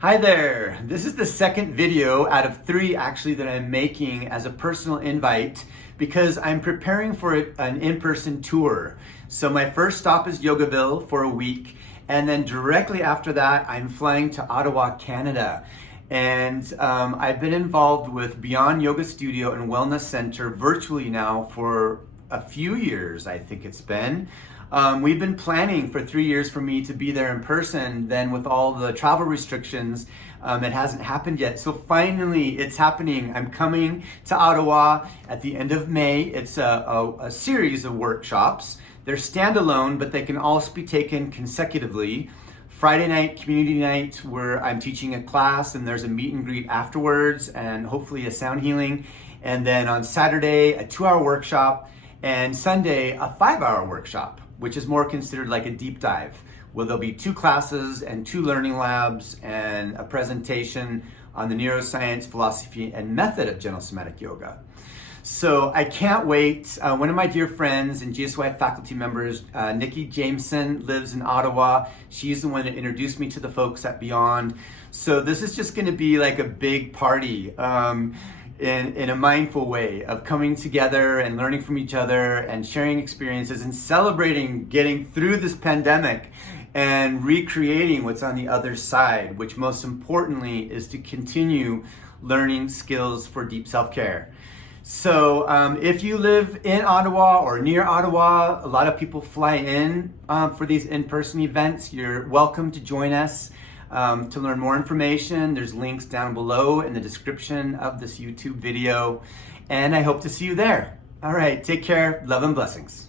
Hi there. This is the second video out of three actually that I'm making as a personal invite because I'm preparing for an in-person tour. So my first stop is Yogaville for a week, and then directly after that I'm flying to Ottawa, Canada. And I've been involved with Beyond Yoga Studio and Wellness Center virtually now for a few years, I think it's been. We've been planning for 3 years for me to be there in person. Then with all the travel restrictions, it hasn't happened yet. So finally it's happening. I'm coming to Ottawa at the end of May. It's a series of workshops. They're standalone, but they can also be taken consecutively. Friday night, community night, where I'm teaching a class and there's a meet and greet afterwards and hopefully a sound healing. And then on Saturday, a 2-hour workshop, and Sunday, a 5-hour workshop, which is more considered like a deep dive, where there'll be 2 classes and 2 learning labs and a presentation on the neuroscience, philosophy, and method of Gentle Somatic Yoga. So I can't wait. One of my dear friends and GSY faculty members, Nikki Jameson, lives in Ottawa. She's the one that introduced me to the folks at Beyond. So this is just gonna be like a big party. In a mindful way of coming together and learning from each other and sharing experiences and celebrating getting through this pandemic and recreating what's on the other side, which most importantly is to continue learning skills for deep self-care. So if you live in Ottawa or near Ottawa, a lot of people fly in for these in-person events. You're welcome to join us. To learn more information, there's links down below in the description of this YouTube video, and I hope to see you there. All right, take care, love and blessings.